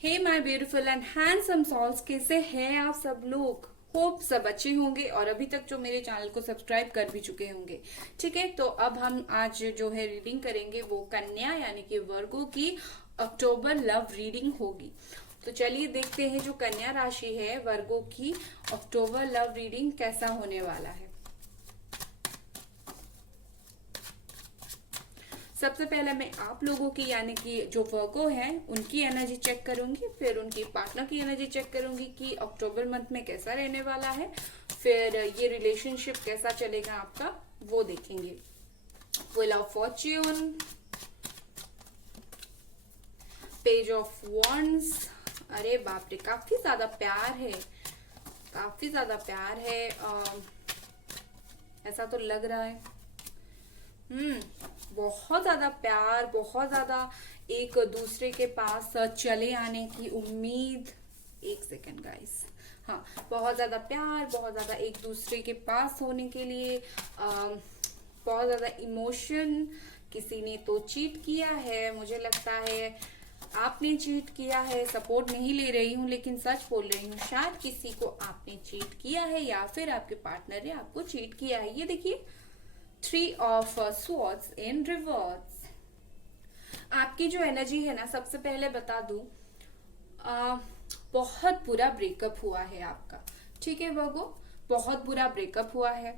Hey my beautiful and handsome souls, कैसे हैं आप सब लोग। होप सब अच्छे होंगे और अभी तक जो मेरे चैनल को सब्सक्राइब कर भी चुके होंगे। ठीक है, तो अब हम आज जो है रीडिंग करेंगे वो कन्या यानी कि वर्गो की अक्टूबर लव रीडिंग होगी। तो चलिए देखते हैं जो कन्या राशि है वर्गो की अक्टूबर लव रीडिंग कैसा होने वाला है। सबसे पहले मैं आप लोगों की यानी कि जो वर्गो हैं उनकी एनर्जी चेक करूंगी, फिर उनकी पार्टनर की एनर्जी चेक करूंगी कि अक्टूबर मंथ में कैसा रहने वाला है, फिर ये रिलेशनशिप कैसा चलेगा आपका वो देखेंगे। Wheel of Fortune, page of wands. अरे बाप रे, काफी ज्यादा प्यार है, काफी ज्यादा प्यार है। ऐसा तो लग रहा है। बहुत ज्यादा प्यार, बहुत ज्यादा एक दूसरे के पास चले आने की उम्मीद। एक सेकेंड गाइस, हाँ, बहुत ज्यादा प्यार, बहुत ज्यादा एक दूसरे के पास होने के लिए बहुत ज्यादा इमोशन। किसी ने तो चीट किया है, मुझे लगता है आपने चीट किया है। सपोर्ट नहीं ले रही हूँ लेकिन सच बोल रही हूँ, शायद किसी को आपने चीट किया है या फिर आपके पार्टनर ने आपको चीट किया है। ये देखिए, 3 of swords in reverse। आपकी जो एनर्जी है ना, सबसे पहले बता दूं, बहुत बुरा ब्रेकअप हुआ है आपका। ठीक है वर्गो, बहुत बुरा ब्रेकअप हुआ है।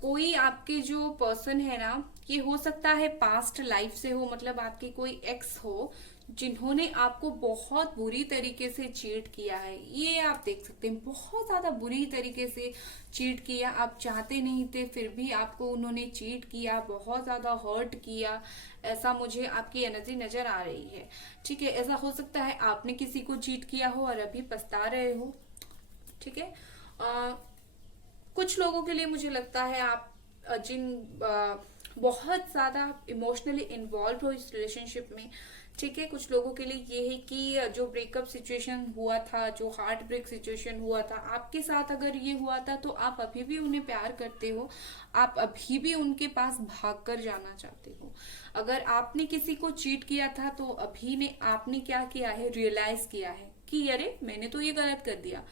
कोई आपके जो पर्सन है ना, ये हो सकता है पास्ट लाइफ से हो, मतलब आपकी कोई एक्स हो जिन्होंने आपको बहुत बुरी तरीके से चीट किया है। ये आप देख सकते हैं, बहुत ज्यादा बुरी तरीके से चीट किया। आप चाहते नहीं थे फिर भी आपको उन्होंने चीट किया, बहुत ज्यादा हर्ट किया। ऐसा मुझे आपकी एनर्जी नजर आ रही है। ठीक है, ऐसा हो सकता है आपने किसी को चीट किया हो और अभी पछता रहे हो। ठीक है, कुछ लोगों के लिए मुझे लगता है आप जिन बहुत ज्यादा इमोशनली इन्वॉल्व हो इस रिलेशनशिप में। ठीक है, कुछ लोगों के लिए ये है कि जो ब्रेकअप सिचुएशन हुआ था, जो हार्ट ब्रेक सिचुएशन हुआ था आपके साथ, अगर ये हुआ था तो आप अभी भी उन्हें प्यार करते हो, आप अभी भी उनके पास भाग कर जाना चाहते हो। अगर आपने किसी को चीट किया था तो अभी ने आपने क्या किया है, रियलाइज किया है कि अरे मैंने तो ये गलत कर दिया।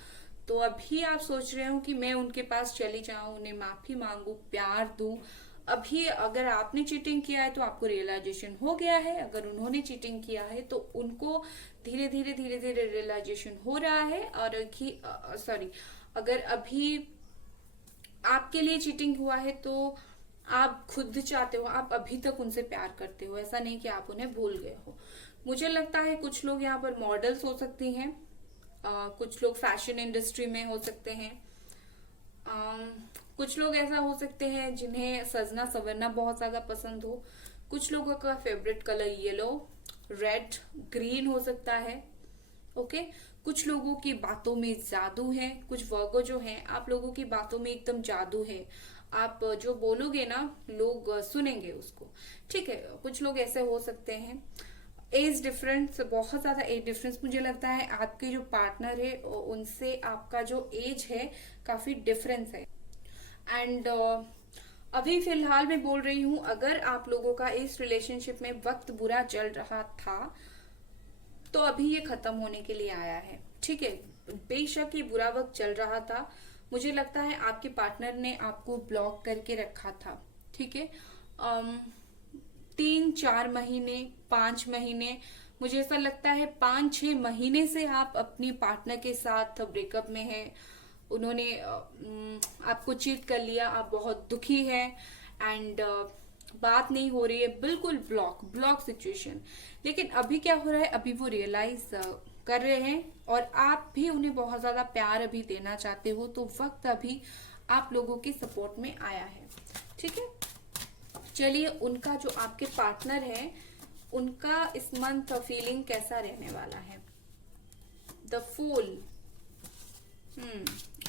तो अभी आप सोच रहे हो कि मैं उनके पास चली जाऊं, उन्हें माफी मांगू, प्यार दूं। अभी अगर आपने चीटिंग किया है तो आपको रियलाइजेशन हो गया है, अगर उन्होंने चीटिंग किया है तो उनको धीरे धीरे धीरे धीरे रियलाइजेशन हो रहा है। और सॉरी, अगर अभी आपके लिए चीटिंग हुआ है तो आप खुद चाहते हो, आप अभी तक उनसे प्यार करते हो, ऐसा नहीं कि आप उन्हें भूल गए हो। मुझे लगता है कुछ लोग यहाँ पर मॉडल्स हो सकती हैं, कुछ लोग फैशन इंडस्ट्री में हो सकते हैं, कुछ लोग ऐसा हो सकते हैं जिन्हें सजना संवरना बहुत ज्यादा पसंद हो। कुछ लोगों का favourite colour yellow, red, green हो सकता है। ओके, कुछ लोगों की बातों में जादू है। कुछ वर्गो जो हैं, आप लोगों की बातों में एकदम जादू है। आप जो बोलोगे ना लोग सुनेंगे उसको। ठीक है, कुछ लोग ऐसे हो सकते हैं। एज डिफरेंस, बहुत ज्यादा एज डिफरेंस, मुझे लगता है आपके जो पार्टनर है उनसे आपका जो एज है काफी डिफरेंस है। एंड अभी फिलहाल मैं बोल रही हूँ, अगर आप लोगों का इस रिलेशनशिप में वक्त बुरा चल रहा था तो अभी ये खत्म होने के लिए आया है। ठीक है, बेशक ये बुरा वक्त चल रहा था, मुझे लगता है आपके पार्टनर ने आपको ब्लॉक करके रखा था। ठीक है, 3-4 महीने, 5 महीने, मुझे ऐसा लगता है 5-6 महीने से आप अपनी पार्टनर के साथ ब्रेकअप में हैं। उन्होंने आपको चीट कर लिया, आप बहुत दुखी हैं एंड बात नहीं हो रही है, बिल्कुल ब्लॉक ब्लॉक सिचुएशन। लेकिन अभी क्या हो रहा है, अभी वो रियलाइज कर रहे हैं और आप भी उन्हें बहुत ज्यादा प्यार अभी देना चाहते हो, तो वक्त अभी आप लोगों के सपोर्ट में आया है। ठीक है, चलिए उनका जो आपके पार्टनर है उनका इस मंथ फीलिंग कैसा रहने वाला है। द फूल,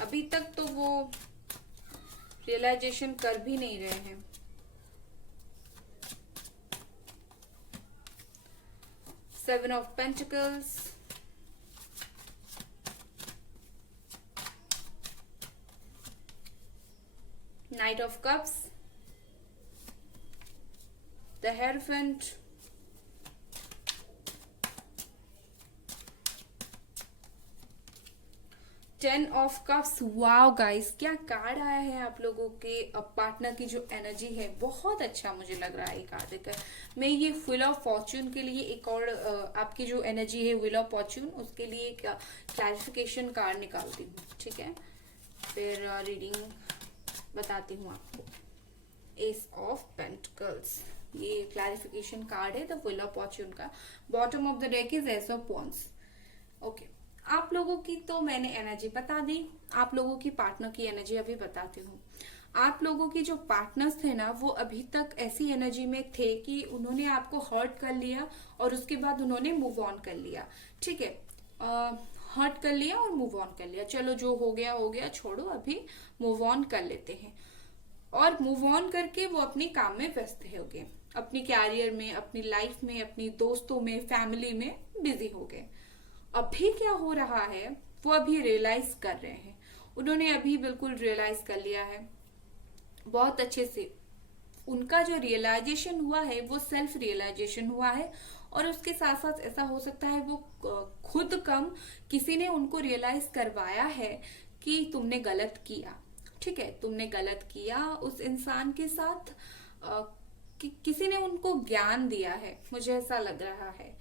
अभी तक तो वो रियलाइजेशन कर भी नहीं रहे हैं। Seven of pentacles, night of cups, the hierophant, 10 of cups. Wow guys, क्या कार्ड आया है आप लोगों के पार्टनर की जो एनर्जी है, बहुत अच्छा मुझे लग रहा है ये कार्ड देखकर। मैं ये व्हील ऑफ फॉर्च्यून के लिए एक और आपकी जो एनर्जी है व्हील ऑफ फॉर्च्यून, उसके लिए एक क्लैरिफिकेशन कार्ड निकालती हूँ, ठीक है, फिर रीडिंग बताती हूँ आपको। एस ऑफ पेंटिकल्स, ये क्लैरिफिकेशन कार्ड है द व्हील ऑफ फॉर्च्यून का। Bottom of the deck is S of wands. Okay, आप लोगों की तो मैंने एनर्जी बता दी, आप लोगों की पार्टनर की एनर्जी अभी बताती हूँ। आप लोगों की जो पार्टनर्स थे ना, वो अभी तक ऐसी एनर्जी में थे कि उन्होंने आपको हर्ट कर लिया और उसके बाद उन्होंने मूव ऑन कर लिया, ठीक है। हर्ट कर लिया और मूव ऑन कर लिया, चलो जो हो गया हो गया, छोड़ो, अभी मूव ऑन कर लेते हैं। और मूव ऑन करके वो अपने काम में व्यस्त हो गए, अपनी कैरियर में, अपनी लाइफ में, अपनी दोस्तों में, फैमिली में बिजी हो गए। अभी क्या हो रहा है, वो अभी रियलाइज कर रहे हैं, उन्होंने अभी बिल्कुल रियलाइज कर लिया है बहुत अच्छे से। उनका जो रियलाइजेशन हुआ है वो सेल्फ रियलाइजेशन हुआ है, और उसके साथ साथ ऐसा हो सकता है वो खुद कम किसी ने उनको रियलाइज करवाया है कि तुमने गलत किया, ठीक है, तुमने गलत किया उस इंसान के साथ, किसी ने उनको ज्ञान दिया है, मुझे ऐसा लग रहा है।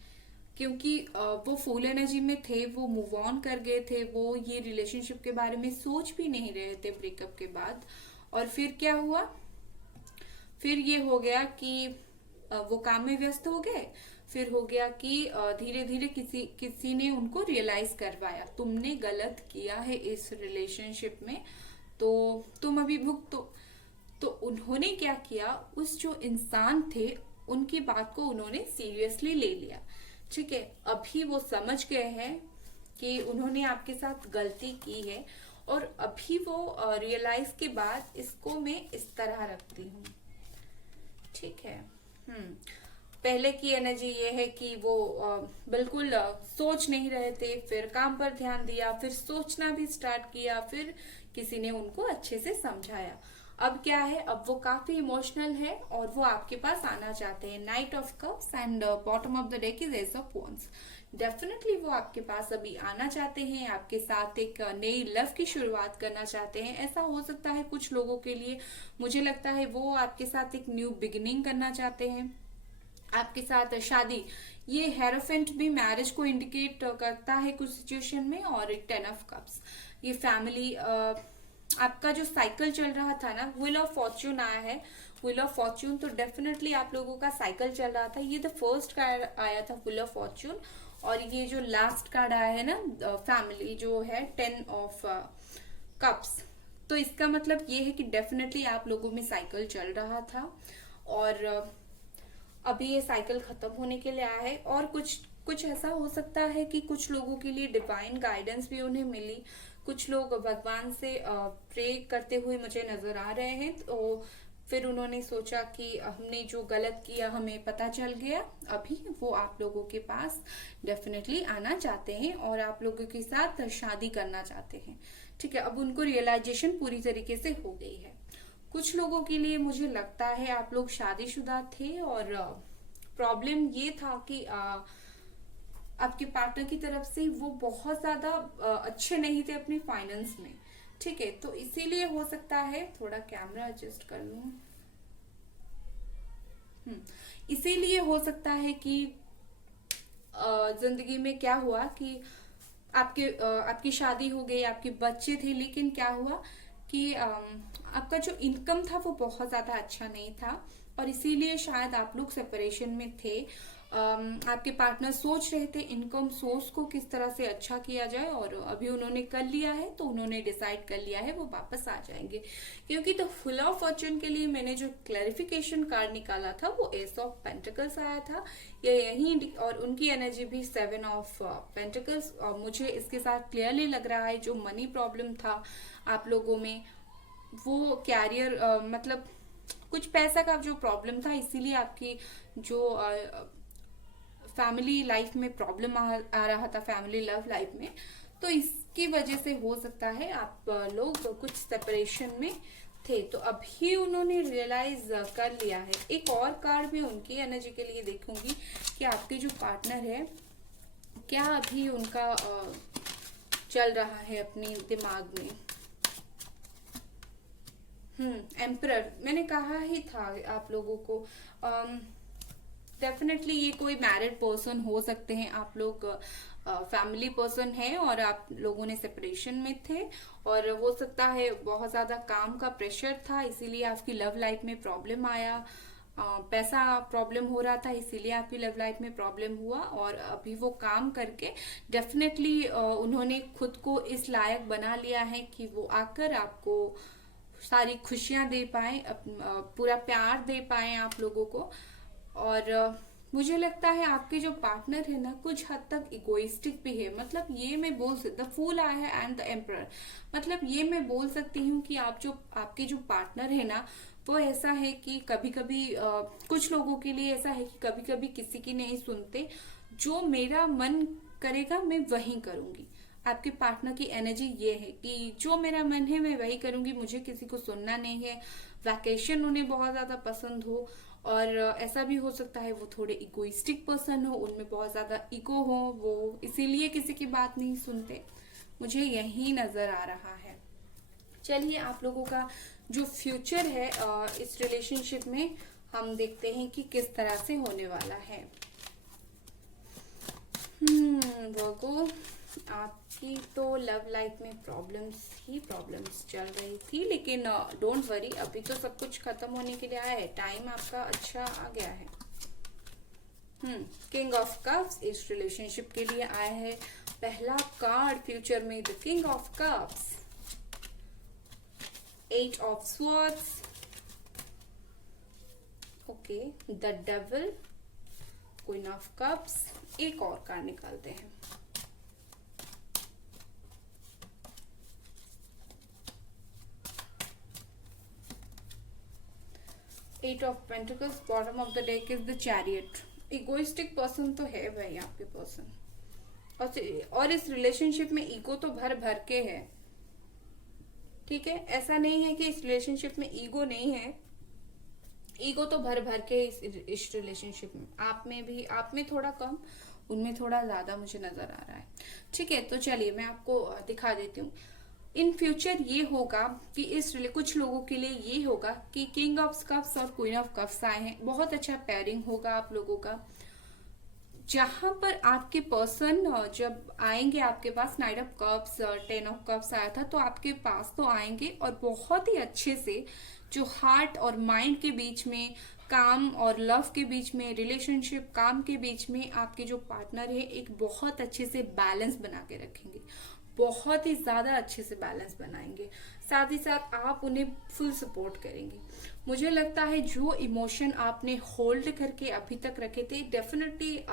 क्योंकि वो फुल एनर्जी में थे, वो मूव ऑन कर गए थे, वो ये रिलेशनशिप के बारे में सोच भी नहीं रहे थे ब्रेकअप के बाद। और फिर क्या हुआ, फिर ये हो गया कि वो काम में व्यस्त हो गए, फिर हो गया कि धीरे धीरे किसी ने उनको रियलाइज करवाया, तुमने गलत किया है इस रिलेशनशिप में, तो तुम अभी भुगतो। तो उन्होंने क्या किया, उस जो इंसान थे उनकी बात को उन्होंने सीरियसली ले लिया, ठीक है। अभी वो समझ गए हैं कि उन्होंने आपके साथ गलती की है, और अभी वो रियलाइज के बाद इसको मैं इस तरह रखती हूँ, ठीक है। पहले की एनर्जी ये है कि वो बिल्कुल सोच नहीं रहे थे, फिर काम पर ध्यान दिया, फिर सोचना भी स्टार्ट किया, फिर किसी ने उनको अच्छे से समझाया। अब क्या है, अब वो काफी इमोशनल है और वो आपके पास आना चाहते हैं। Night of cups and bottom of the deck is S of wands. Definitely वो आपके पास अभी आना चाहते हैं, आपके साथ एक नई लव की शुरुआत करना चाहते हैं। ऐसा हो सकता है कुछ लोगों के लिए, मुझे लगता है वो आपके साथ एक न्यू बिगिनिंग करना चाहते हैं, आपके साथ शादी। ये हेरोफेंट भी मैरिज को इंडिकेट करता है कुछ सिचुएशन में। और एक 10 ऑफ कप्स, ये फैमिली, आपका जो साइकिल चल रहा था ना, व्हील ऑफ फॉर्च्यून आया है, व्हील ऑफ फॉर्च्यून, तो डेफिनेटली आप लोगों का साइकिल चल रहा था। ये द फर्स्ट कार्ड आया था व्हील ऑफ फॉर्च्यून, और ये जो लास्ट कार्ड आया है ना फैमिली जो है 10 ऑफ कप्स, तो इसका मतलब ये है कि डेफिनेटली आप लोगों में साइकिल चल रहा था, और अभी ये साइकिल खत्म होने के लिए आया है। और कुछ ऐसा हो सकता है कि कुछ लोगों के लिए डिवाइन गाइडेंस भी उन्हें मिली, कुछ लोग भगवान से प्रे करते हुए मुझे नजर आ रहे हैं, तो फिर उन्होंने सोचा कि हमने जो गलत किया हमें पता चल गया, अभी वो आप लोगों के पास डेफिनेटली आना चाहते हैं और आप लोगों के साथ शादी करना चाहते हैं, ठीक है। अब उनको रियलाइजेशन पूरी तरीके से हो गई है। कुछ लोगों के लिए मुझे लगता है आप लोग शादीशुदा थे, और प्रॉब्लम ये था कि आपके पार्टनर की तरफ से वो बहुत ज्यादा अच्छे नहीं थे अपने फाइनेंस में, ठीक है। तो इसीलिए हो सकता है, थोड़ा कैमरा एडजस्ट कर लूं, इसीलिए हो सकता है कि जिंदगी में क्या हुआ कि आपकी शादी हो गई, आपके बच्चे थे, लेकिन क्या हुआ कि आपका जो इनकम था वो बहुत ज्यादा अच्छा नहीं था, और इसीलिए शायद आप लोग सेपरेशन में थे। आपके पार्टनर सोच रहे थे इनकम सोर्स को किस तरह से अच्छा किया जाए, और अभी उन्होंने कर लिया है, तो उन्होंने डिसाइड कर लिया है वो वापस आ जाएंगे। क्योंकि तो फुल ऑफ फॉर्च्यून के लिए मैंने जो क्लैरिफिकेशन कार्ड निकाला था वो एस ऑफ पेंटिकल्स आया था, ये यही, और उनकी एनर्जी भी 7 ऑफ पेंटिकल्स। मुझे इसके साथ क्लियरली लग रहा है जो मनी प्रॉब्लम था आप लोगों में, वो कैरियर मतलब कुछ पैसा का जो प्रॉब्लम था, इसीलिए आपकी जो फैमिली लाइफ में प्रॉब्लम आ रहा था, फैमिली लव लाइफ में, तो इसकी वजह से हो सकता है आप लोग कुछ सेपरेशन में थे। तो अभी उन्होंने रियलाइज कर लिया है। एक और कार्ड में उनकी एनर्जी के लिए देखूंगी कि आपके जो पार्टनर है, क्या अभी उनका चल रहा है अपने दिमाग में। एम्परर, मैंने कहा ही था आप लोगों को। डेफिनेटली ये कोई मैरिड पर्सन हो सकते हैं, आप लोग फैमिली पर्सन है और आप लोगों ने सेपरेशन में थे, और हो सकता है बहुत ज्यादा काम का प्रेशर था, इसीलिए आपकी लव लाइफ में प्रॉब्लम आया। पैसा प्रॉब्लम हो रहा था, इसीलिए आपकी लव लाइफ में प्रॉब्लम हुआ, और अभी वो काम करके डेफिनेटली उन्होंने खुद को इस लायक बना लिया है कि वो आकर आपको सारी खुशियां दे पाए, पूरा प्यार दे पाए आप लोगों को। और मुझे लगता है आपके जो पार्टनर है ना, कुछ हद तक इगोइस्टिक भी है। मतलब ये मैं बोल सकती, द फूल आया है एंड द एम्परर, मतलब ये मैं बोल सकती हूँ कि आपके जो पार्टनर है ना, वो ऐसा है कि कभी कभी कुछ लोगों के लिए ऐसा है कि कभी कभी किसी की नहीं सुनते। जो मेरा मन करेगा मैं वही करूंगी। आपके पार्टनर की एनर्जी ये है कि जो मेरा मन है मैं वही करूंगी, मुझे किसी को सुनना नहीं है। वैकेशन उन्हें बहुत ज्यादा पसंद हो, और ऐसा भी हो सकता है वो थोड़े इगोइस्टिक पर्सन हो, उनमें बहुत ज्यादा ईगो हो, वो इसीलिए किसी की बात नहीं सुनते। मुझे यही नजर आ रहा है। चलिए, आप लोगों का जो फ्यूचर है इस रिलेशनशिप में, हम देखते हैं कि किस तरह से होने वाला है। वर्गो, आपकी तो लव लाइफ में प्रॉब्लम्स चल रही थी, लेकिन डोंट वरी, अभी तो सब कुछ खत्म होने के लिए आया है, टाइम आपका अच्छा आ गया है। किंग ऑफ कप्स इस रिलेशनशिप के लिए आया है। पहला कार्ड फ्यूचर में, the king of cups, 8 of swords, okay, the devil, queen of cups. एक और कार्ड निकालते हैं। Eight of pentacles, bottom of the deck is the chariot. Egoistic person तो है भाई आपके पर्सन, और इस रिलेशनशिप में ईगो तो भर भर के है। ठीक है, ऐसा नहीं है कि इस रिलेशनशिप में ईगो नहीं है, ईगो तो भर भर के इस रिलेशनशिप में, आप में थोड़ा कम, उनमें थोड़ा ज्यादा मुझे नजर आ रहा है। ठीक है, तो चलिए मैं आपको दिखा देती हूँ। इन फ्यूचर ये होगा कि कुछ लोगों के लिए ये होगा कि किंग ऑफ कप्स और क्वीन ऑफ कप्स आए हैं, बहुत अच्छा पेयरिंग होगा आप लोगों का। जहां पर आपके पर्सन जब आएंगे आपके पास, knight of cups, 10 of cups आया था, तो आपके पास तो आएंगे और बहुत ही अच्छे से जो हार्ट और माइंड के बीच में, काम और लव के बीच में, रिलेशनशिप काम के बीच में आपके जो पार्टनर है एक बहुत अच्छे से बैलेंस बना के रखेंगे, बहुत ही ज्यादा अच्छे से बैलेंस बनाएंगे। साथ ही साथ आप उन्हें फुल सपोर्ट करेंगे। मुझे लगता है जो इमोशन आपने होल्ड करके अभी तक रखे थे, डेफिनेटली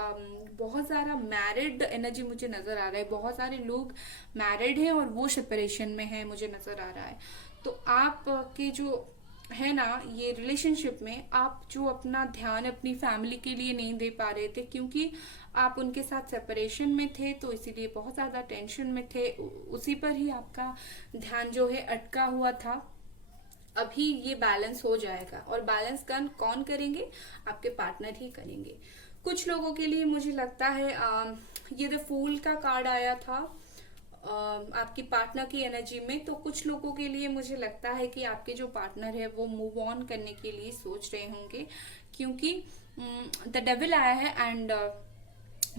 बहुत सारा मैरिड एनर्जी मुझे नजर आ रहा है, बहुत सारे लोग मैरिड हैं और वो सेपरेशन में है, मुझे नजर आ रहा है। तो आप के जो है ना, ये रिलेशनशिप में आप जो अपना ध्यान अपनी फैमिली के लिए नहीं दे पा रहे थे, क्योंकि आप उनके साथ सेपरेशन में थे, तो इसीलिए बहुत ज्यादा टेंशन में थे, उसी पर ही आपका ध्यान जो है अटका हुआ था। अभी ये बैलेंस हो जाएगा, और बैलेंस कौन करेंगे? आपके पार्टनर ही करेंगे। कुछ लोगों के लिए मुझे लगता है ये द फूल का कार्ड आया था आपकी पार्टनर की एनर्जी में, तो कुछ लोगों के लिए मुझे लगता है कि आपके जो पार्टनर है वो मूव ऑन करने के लिए सोच रहे होंगे, क्योंकि द डेविल आया है। एंड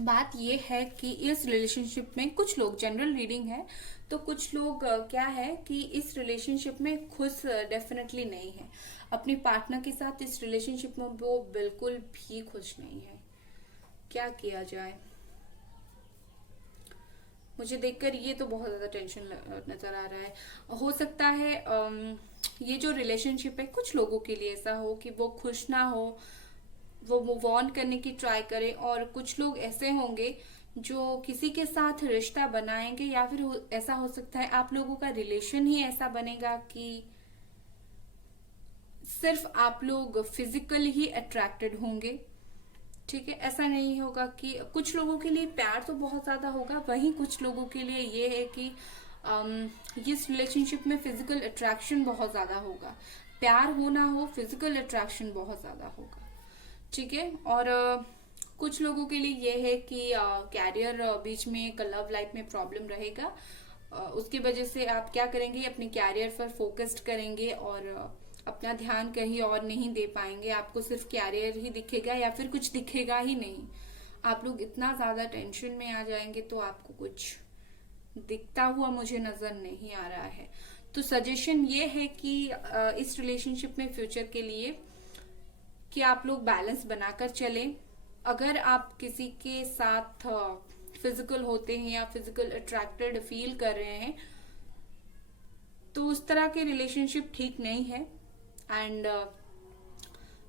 बात ये है कि इस रिलेशनशिप में कुछ लोग, जनरल रीडिंग है, तो कुछ लोग क्या है कि इस रिलेशनशिप में खुश डेफिनेटली नहीं है। अपनी पार्टनर के साथ इस रिलेशनशिप में वो बिल्कुल भी खुश नहीं है। क्या किया जाए? मुझे देखकर ये तो बहुत ज्यादा टेंशन नजर आ रहा है। हो सकता है ये जो रिलेशनशिप है कुछ लोगों के लिए ऐसा हो कि वो खुश ना हो, वो मूव ऑन करने की ट्राई करें, और कुछ लोग ऐसे होंगे जो किसी के साथ रिश्ता बनाएंगे, या फिर ऐसा हो सकता है आप लोगों का रिलेशन ही ऐसा बनेगा कि सिर्फ आप लोग फिजिकल ही अट्रैक्टेड होंगे। ठीक है, ऐसा नहीं होगा कि कुछ लोगों के लिए प्यार तो बहुत ज्यादा होगा, वहीं कुछ लोगों के लिए ये है कि इस रिलेशनशिप में फिजिकल अट्रैक्शन बहुत ज्यादा होगा। प्यार हो ना हो, फिजिकल अट्रैक्शन बहुत ज्यादा होगा। ठीक है, और कुछ लोगों के लिए ये है कि कैरियर बीच में, लव लाइफ में प्रॉब्लम रहेगा। उसकी वजह से आप क्या करेंगे, अपने कैरियर पर फोकस्ड करेंगे और अपना ध्यान कहीं और नहीं दे पाएंगे। आपको सिर्फ कैरियर ही दिखेगा या फिर कुछ दिखेगा ही नहीं। आप लोग इतना ज्यादा टेंशन में आ जाएंगे तो आपको कुछ दिखता हुआ मुझे नजर नहीं आ रहा है। तो सजेशन ये है कि इस रिलेशनशिप में फ्यूचर के लिए कि आप लोग बैलेंस बनाकर चलें। अगर आप किसी के साथ फिजिकल होते हैं या फिजिकल अट्रैक्टेड फील कर रहे हैं तो उस तरह के रिलेशनशिप ठीक नहीं है। एंड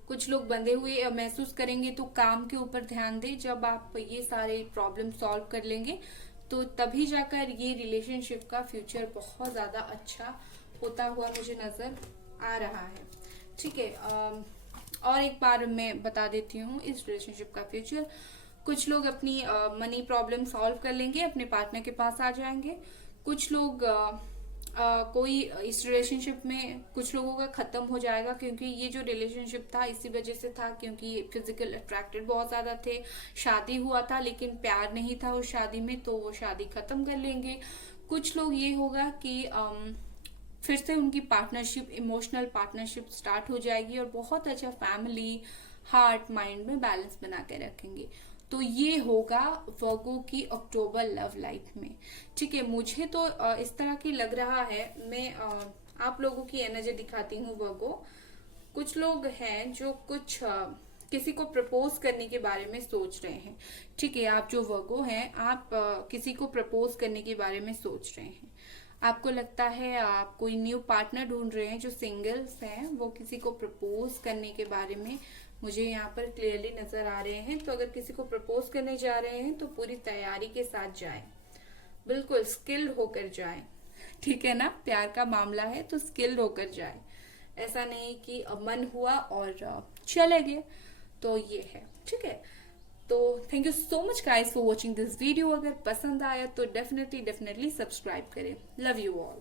कुछ लोग बंधे हुए महसूस करेंगे तो काम के ऊपर ध्यान दें। जब आप ये सारे प्रॉब्लम सॉल्व कर लेंगे तो तभी जाकर ये रिलेशनशिप का फ्यूचर बहुत ज्यादा अच्छा होता हुआ मुझे नजर आ रहा है। ठीक है, और एक बार मैं बता देती हूँ इस रिलेशनशिप का फ्यूचर। कुछ लोग अपनी मनी प्रॉब्लम सॉल्व कर लेंगे, अपने पार्टनर के पास आ जाएंगे। कुछ लोग कोई इस रिलेशनशिप में कुछ लोगों का खत्म हो जाएगा, क्योंकि ये जो रिलेशनशिप था इसी वजह से था क्योंकि फिजिकल अट्रैक्टेड बहुत ज्यादा थे। शादी हुआ था लेकिन प्यार नहीं था उस शादी में, तो वो शादी खत्म कर लेंगे। कुछ लोग ये होगा कि फिर से उनकी पार्टनरशिप, इमोशनल पार्टनरशिप स्टार्ट हो जाएगी और बहुत अच्छा फैमिली, हार्ट, माइंड में बैलेंस बना के रखेंगे। तो ये होगा वर्गो की अक्टूबर लव लाइफ में। ठीक है, मुझे तो इस तरह की लग रहा है। मैं आप लोगों की एनर्जी दिखाती हूँ वर्गो। कुछ लोग हैं जो कुछ किसी को प्रपोज करने के बारे में सोच रहे हैं। ठीक है, आप जो वर्गो हैं, आप किसी को प्रपोज करने के बारे में सोच रहे हैं। आपको लगता है आप कोई न्यू पार्टनर ढूंढ रहे हैं। जो सिंगल्स हैं वो किसी को प्रपोज करने के बारे में मुझे यहाँ पर क्लियरली नजर आ रहे हैं। तो अगर किसी को प्रपोज करने जा रहे हैं तो पूरी तैयारी के साथ जाएं, बिल्कुल स्किल्ड होकर जाएं। ठीक है ना, प्यार का मामला है तो स्किल्ड होकर जाएं। ऐसा नहीं कि मन हुआ और चले गए। तो ये है, ठीक है। तो thank you so much guys for watching this video. अगर पसंद आया तो डेफिनेटली सब्सक्राइब करें। Love you all.